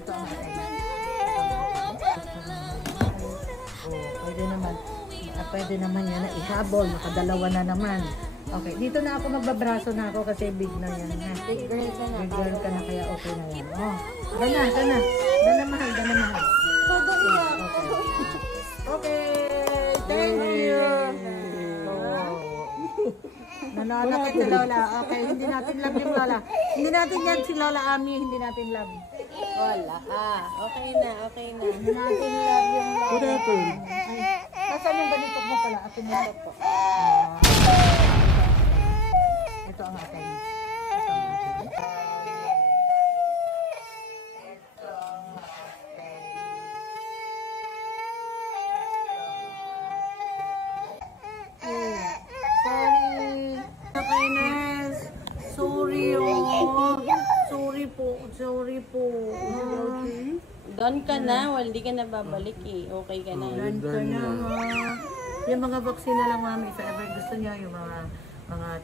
Ito ang akin. Pwede naman. Pwede naman yan na ihabol. Nakadalawa na naman. Okay, dito na ako magbabraso na ako kasi big na yan. Big girl ka na. Big girl ka na kaya okay na yan. Oh, dana. Dana mahal. Okay, thank you. Nananakit si Lola. Okay, hindi natin love yung Lola. Hindi natin yan si Lola Ami, hindi natin love. Wala. Okay na. Hindi natin love yung Lola. What happened? Nasaan yung ganito mo pala? Atin mo po. Ito ang akin. Sorry po. Doon ka na. Hindi ka na babalik eh. Okay ka na. Doon ka na. Yung mga vaccine na lang, mami. If ever gusto niya, yung mga